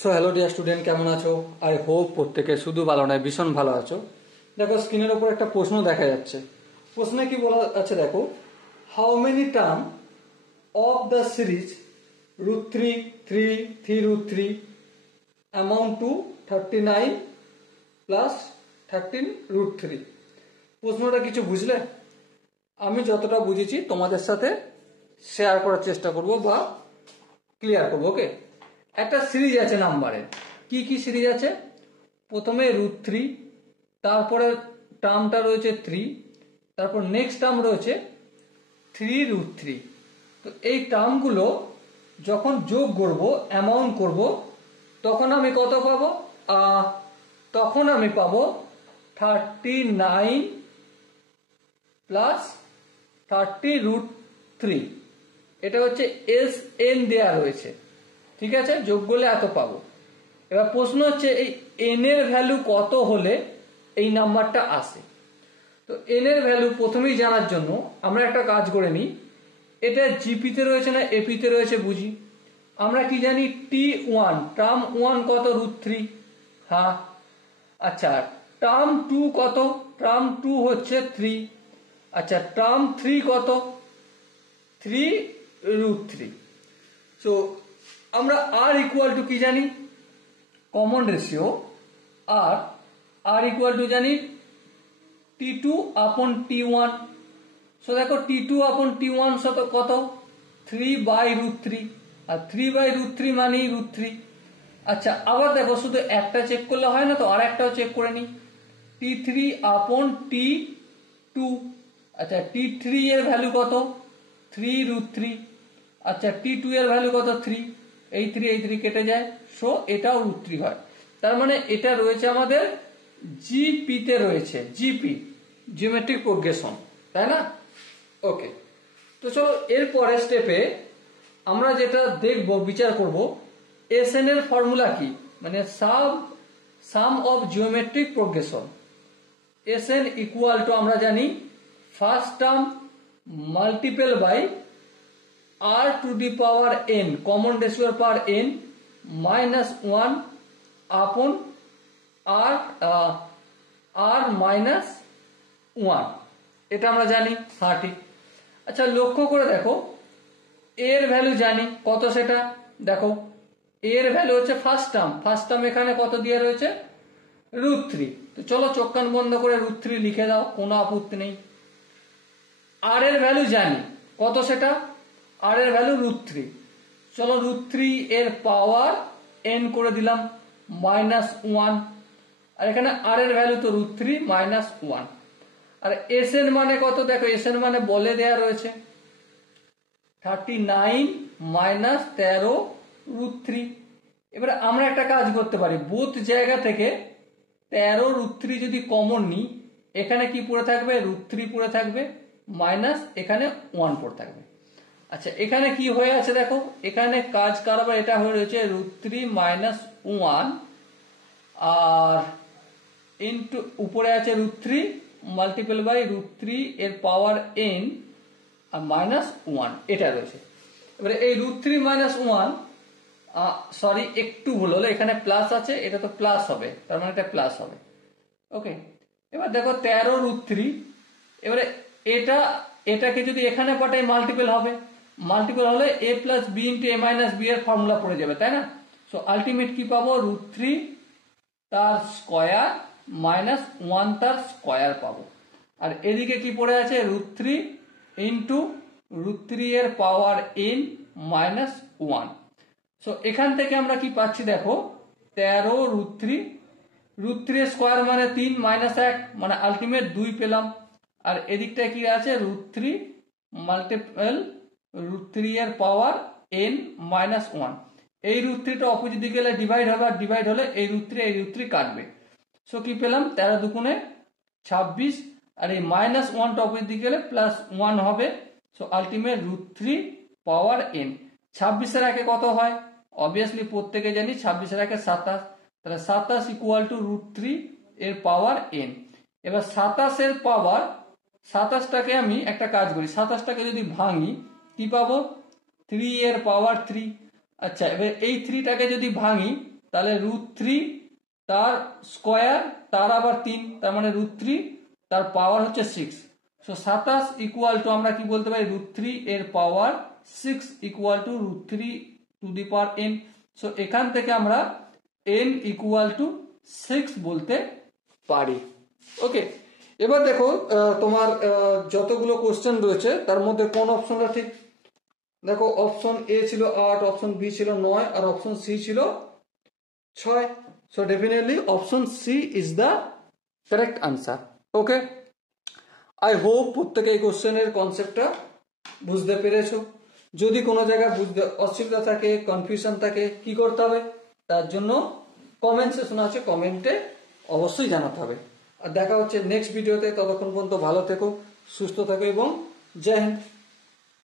So hello dear student, কেমন আছো? I hope প্রত্যেকে শুধু ভালো নয় ভীষণ ভালো আছো। দেখো স্ক্রিনের উপর একটা প্রশ্ন দেখা যাচ্ছে। প্রশ্নে কি বলা আছে দেখো, how many term of the series √3 3 3√3 amount two 39 plus 13√3। প্রশ্নটা কিছু বুঝলে? আমি যতটা বুঝেছি তোমাদের সাথে শেয়ার করার চেষ্টা করব বা ক্লিয়ার করবো। ওকে, একটা সিরিজ আছে নাম্বারের। কি কি সিরিজ আছে? প্রথমে √3, তারপরে টার্মটা রয়েছে 3, তারপর নেক্সট টার্ম রয়েছে 3√3। তো এই টার্মগুলো যখন যোগ করব, অ্যামাউন্ট করব, তখন আমি কত পাবো? তখন আমি পাবো 39 প্লাস 30√3। এটা হচ্ছে SN দেয়া রয়েছে, ঠিক আছে? যোগ করলে এত পাবো। এবার প্রশ্ন হচ্ছে এই n এর ভ্যালু কত হলে এই নাম্বারটা আসে। তো n এর ভ্যালু প্রথমেই জানার জন্য আমরা একটা কাজ করে নিই। এটা জিপিতে রয়েছে না এপিতে রয়েছে বুঝি। আমরা কি জানি? T1 টার্ম 1 কত? √3। হ্যাঁ, আচ্ছা টার্ম 2 কত? টার্ম 2 হচ্ছে 3। আচ্ছা টার্ম 3 কত? 3√3। সো আমরা আর ইকুয়াল টু কি জানি? কমন রেশিও আর ইকুয়াল টু জানি T2/T1। সো দেখো T2/T1 কত? 3/√3। আর 3/√3 মানেই √3। আচ্ছা আবার দেখো, শুধু একটা চেক করলে হয় না তো, আর একটাও চেক করে নিই। T3/T2। আচ্ছা T3 এর ভ্যালু কত? 3√3। আচ্ছা T2 এর ভ্যালু কত? 3। এই 3 কেটে যায়, সো এটাও √3 হয়। তার মানে এটা রয়েছে আমাদের জিপিতে রয়েছে, জিপি জিওমেট্রিক প্রোগ্রেশন, তাই না? ওকে, তো চলো এর পরের স্টেপে আমরা যেটা দেখব, বিচার করব, এসএন এর ফর্মুলা কি, মানে sum of geometric progression. S n equal to আমরা জানি first term multiple by r to the power n, common রেশিওর পাওয়ার n, -1 আপন r -1। এটা আমরা জানি। হ্যাঁ ঠিক। আচ্ছা লক্ষ্য করে দেখো, এর ভ্যালু জানি কত, সেটা দেখো। এর ভ্যালু হচ্ছে ফার্স্ট টার্ম এখানে কত দিয়ে রয়েছে? √3। তো চলো চোখ কান বন্ধ করে √3 লিখে দাও, কোনো আপত্তি নেই। আর এর ভ্যালু জানি কত, সেটা আর এর ভ্যালু √3। চলো √3 এর পাওয়ার n করে দিলাম -1। আর এখানে আর এর ভ্যালু তো √3 -1। আর এসএন মানে কত? দেখো এসএন মানে বলে দেয়া রয়েছে 39 -13√3। এবারে আমরা একটা কাজ করতে পারি, বোথ জায়গা থেকে 13√3 যদি কমন নিই, এখানে কি পড়ে থাকবে? √3 পড়ে থাকবে, মাইনাস এখানে 1 পড়ে থাকবে। আচ্ছা এখানে কি হয়ে আছে দেখো, এখানে কাজ কারবার এটা হয়ে রয়েছে √3 -1 আর ইনটু উপরে আছে √3 মাল্টিপল বাই √3 এর পাওয়ার n আর -1 এটা রয়েছে। এবারে এই √3 -1, সরি একটু ভুল হলো, এখানে প্লাস আছে, এটা তো প্লাস হবে, তার মানে এটা প্লাস হবে। ওকে, এবার দেখো 13√3। এবারে এটাকে যদি এখানে পাঠাই মাল্টিপল হবে, মাল্টিপল হলে a plus b into a minus b এর ফর্মুলা পড়ে যাবে, তাই না? সো আলটিমেট কি পাবো? √3 তার স্কয়ার -1 তার স্কয়ার পাবো। আর এদিকে কি পড়ে আছে? √3 ইন্টু √3 এর পাওয়ার n -1। সো এখান থেকে আমরা কি পাচ্ছি দেখো, 13√3 এর স্কয়ার মানে 3 -1 মানে আলটিমেট 2 পেলাম। আর এদিকটা কি আছে? √3 মাল্টিপল √3 এর পাওয়ার n -1। এই √3টা অপোজিট দিকে গেলে ডিভাইড হবে, আর ডিভাইড হলে এই √3 কাটবে। সো কি পেলাম? 13 দুগুণে 26, আর এই -1টা অপোজিট দিকে গেলে +1 হবে। সো আলটিমেট √3 পাওয়ার n। 26 এর আগে কত হয়? অবভিয়াসলি প্রত্যেকে জানি 26 এর আগে 27, তাহলে 27 ইকুয়াল টু √3 এর পাওয়ার n। এবার 27 এর পাওয়ার, 27টাকে আমি একটা কাজ করি, 27টাকে যদি ভাঙি কি পাবো? 3 এর পাওয়ার 3। আচ্ছা এবার এই 3টাকে যদি ভাঙি তাহলে √3 তার স্কোয়ার তার আবার 3, তার মানে √3 তার পাওয়ার হচ্ছে 6। সো 27 ইকুয়াল টু আমরা কি বলতে পারি √3 এর পাওয়ার 6 equal to √3 two the power n। So এখান থেকে আমরা n ইকুয়াল টু 6 বলতে পারি। ওকে, এবার দেখো তোমার যতগুলো কোশ্চেন রয়েছে তার মধ্যে কোন অপশনটা ঠিক। দেখো অপশন এ ছিল 8, অপশন বি ছিল 9 আর অপশন সি ছিল 6। So definitely option C is the correct answer. Okay, I hope প্রত্যেকে এই কোশ্চেনের কনসেপ্টটা বুঝতে পেরেছো। যদি কোনো জায়গায় বুঝতে অসুবিধা থাকে, কনফিউশন থাকে, কি করতে হবে তার জন্য কমেন্ট সেকশন আছে, কমেন্টে অবশ্যই জানাতে হবে। আর দেখা হচ্ছে নেক্সট ভিডিওতে, ততক্ষণ পর্যন্ত ভালো থেকো, সুস্থ থাকো এবং জয় হিন্দ।